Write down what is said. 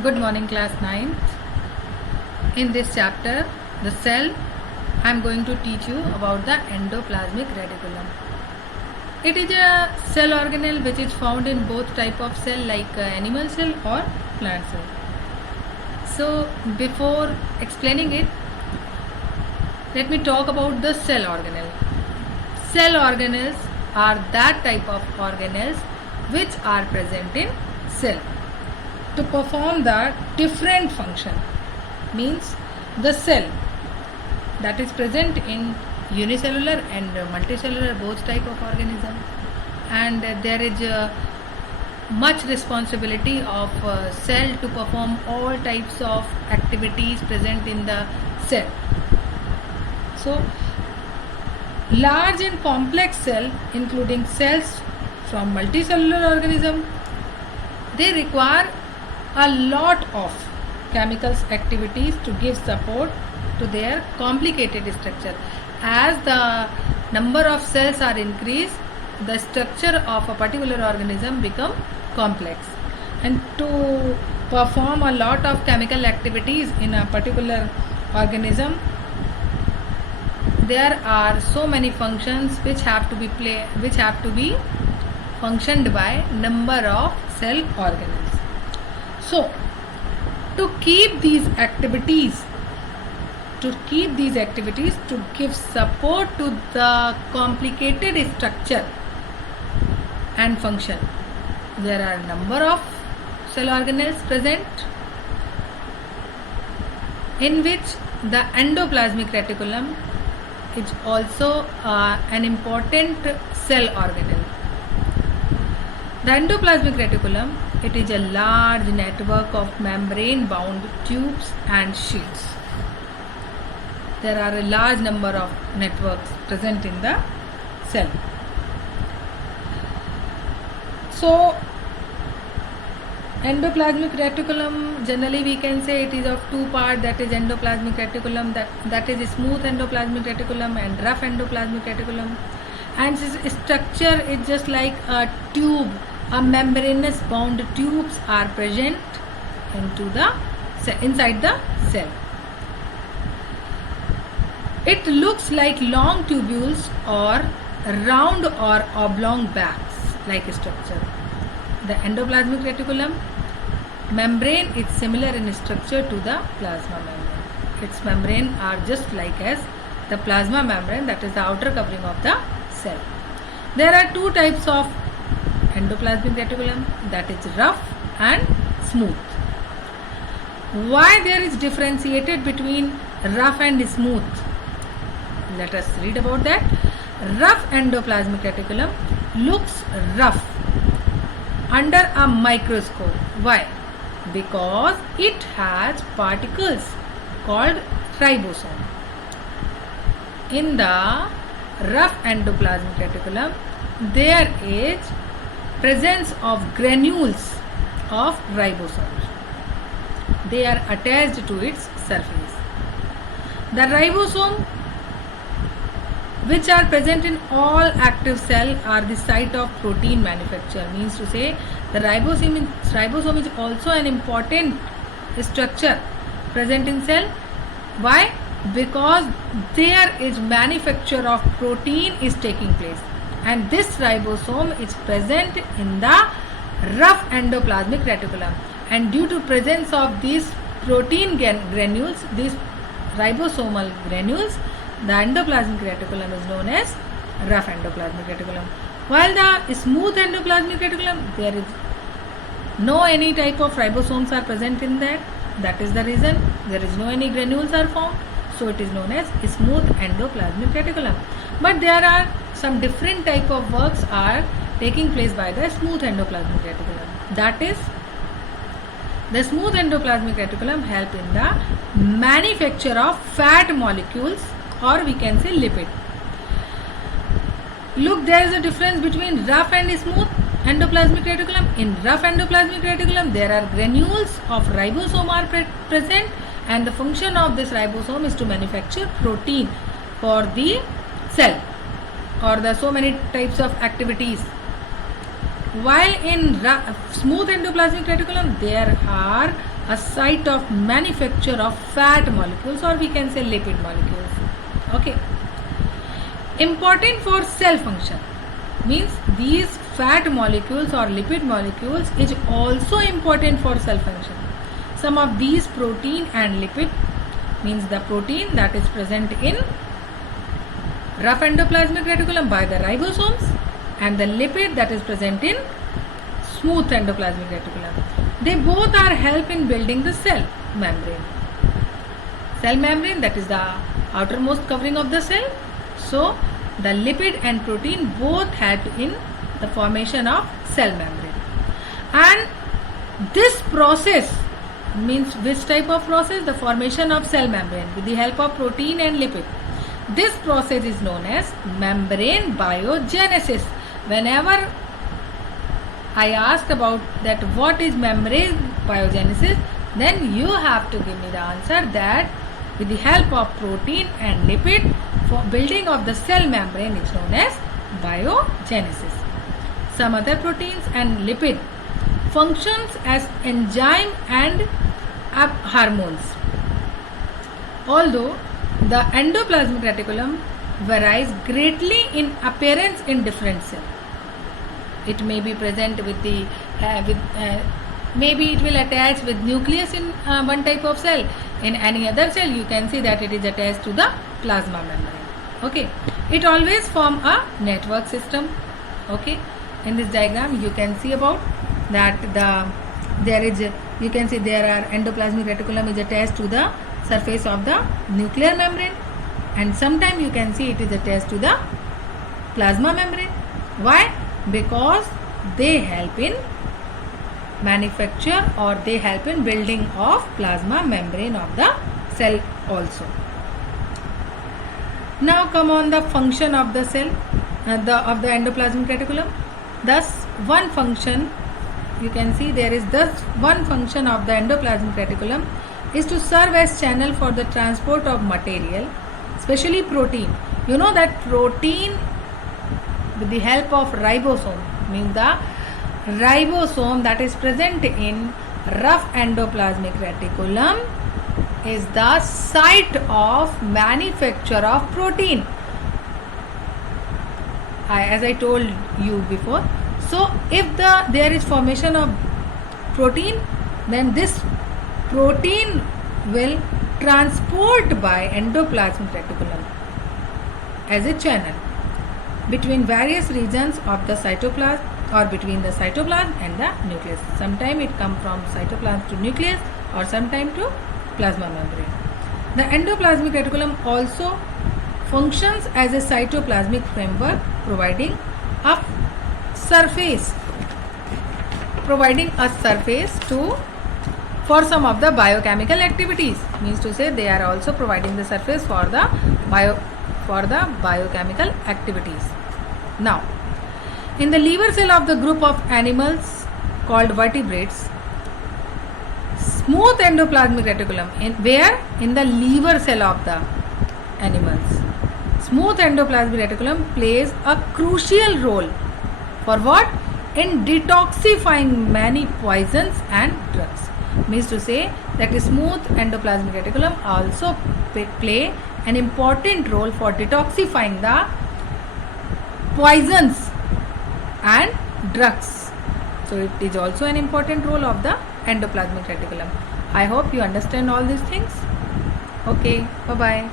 Good morning, class 9th. In this chapter, the cell, I am going to teach you about the endoplasmic reticulum. It is a cell organelle which is found in both type of cell like animal cell or plant cell. So, before explaining it, let me talk about the cell organelle. Cell organelles are that type of organelles which are present in cell to perform the different function. Means the cell that is present in unicellular and multicellular both type of organism, and there is much responsibility of cell to perform all types of activities present in the cell. So large and complex cell, including cells from multicellular organism, they require a lot of chemicals activities to give support to their complicated structure. As the number of cells are increased, the structure of a particular organism become complex, and to perform a lot of chemical activities in a particular organism, there are so many functions which have to be functioned by number of cell organelles. So, to keep these activities to give support to the complicated structure and function, there are number of cell organelles present, in which the endoplasmic reticulum is also an important cell organelle. The endoplasmic reticulum, it is a large network of membrane-bound tubes and sheets. There are a large number of networks present in the cell. So, endoplasmic reticulum, generally we can say it is of two parts, that is endoplasmic reticulum, that is smooth endoplasmic reticulum and rough endoplasmic reticulum. And its structure is just like a tube. A membranous bound tubes are present inside the cell. It looks like long tubules or round or oblong bags like structure. The endoplasmic reticulum membrane is similar in structure to the plasma membrane. Its membrane are just like as the plasma membrane, that is the outer covering of the cell. There are two types of endoplasmic reticulum, that is rough and smooth. Why there is differentiated between rough and smooth? Let us read about that. Rough endoplasmic reticulum looks rough under a microscope. Why? Because it has particles called ribosome. In the rough endoplasmic reticulum, there is presence of granules of ribosomes. They are attached to its surface. The ribosome, which are present in all active cell, are the site of protein manufacture. Means to say, the ribosome is also an important structure present in cell. Why? Because there is manufacture of protein is taking place, and this ribosome is present in the rough endoplasmic reticulum, and due to presence of these protein granules, these ribosomal granules, the endoplasmic reticulum is known as rough endoplasmic reticulum. While the smooth endoplasmic reticulum, there is no any type of ribosomes are present in that. That is the reason there is no any granules are formed. So it is known as smooth endoplasmic reticulum. But there are some different type of works are taking place by the smooth endoplasmic reticulum. That is, the smooth endoplasmic reticulum help in the manufacture of fat molecules, or we can say lipid. Look, there is a difference between rough and smooth endoplasmic reticulum. In rough endoplasmic reticulum, there are granules of ribosome are present, and the function of this ribosome is to manufacture protein for the cell, or the so many types of activities. While in smooth endoplasmic reticulum, there are a site of manufacture of fat molecules, or we can say lipid molecules. Okay. Important for cell function means these fat molecules or lipid molecules is also important for cell function. Some of these protein and lipid means the protein that is present in rough endoplasmic reticulum by the ribosomes, and the lipid that is present in smooth endoplasmic reticulum. They both are help in building the cell membrane. Cell membrane, that is the outermost covering of the cell. So the lipid and protein both help in the formation of cell membrane. And this process means which type of process? The formation of cell membrane with the help of protein and lipid. This process is known as membrane biogenesis. Whenever I ask about that what is membrane biogenesis, then you have to give me the answer that with the help of protein and lipid, for building of the cell membrane is known as biogenesis. Some other proteins and lipid functions as enzyme and hormones. Although the endoplasmic reticulum varies greatly in appearance in different cells. It may be present with the maybe it will attach with nucleus in one type of cell. In any other cell you can see that it is attached to the plasma membrane. Okay, it always form a network system. Okay, in this diagram you can see about that you can see there are endoplasmic reticulum is attached to the surface of the nuclear membrane, and sometimes you can see it is attached to the plasma membrane. Why? Because they help in manufacture or they help in building of plasma membrane of the cell also. Now come on the function of the cell of the endoplasmic reticulum. Thus one function you can see there is thus one function of the endoplasmic reticulum is to serve as channel for the transport of material, especially protein. You know that protein with the help of ribosome means the ribosome that is present in rough endoplasmic reticulum is the site of manufacture of protein, as I told you before. So if there is formation of protein, then this protein will transport by endoplasmic reticulum as a channel between various regions of the cytoplasm or between the cytoplasm and the nucleus. Sometimes it comes from cytoplasm to nucleus or sometimes to plasma membrane. The endoplasmic reticulum also functions as a cytoplasmic framework, providing a surface for some of the biochemical activities. Means to say they are also providing the surface for the biochemical activities. Now, in the liver cell of the group of animals called vertebrates, smooth endoplasmic reticulum in the liver cell of the animals, smooth endoplasmic reticulum plays a crucial role for what? In detoxifying many poisons and drugs. Means to say that smooth endoplasmic reticulum also play an important role for detoxifying the poisons and drugs. So it is also an important role of the endoplasmic reticulum. I hope you understand all these things. Okay, bye bye.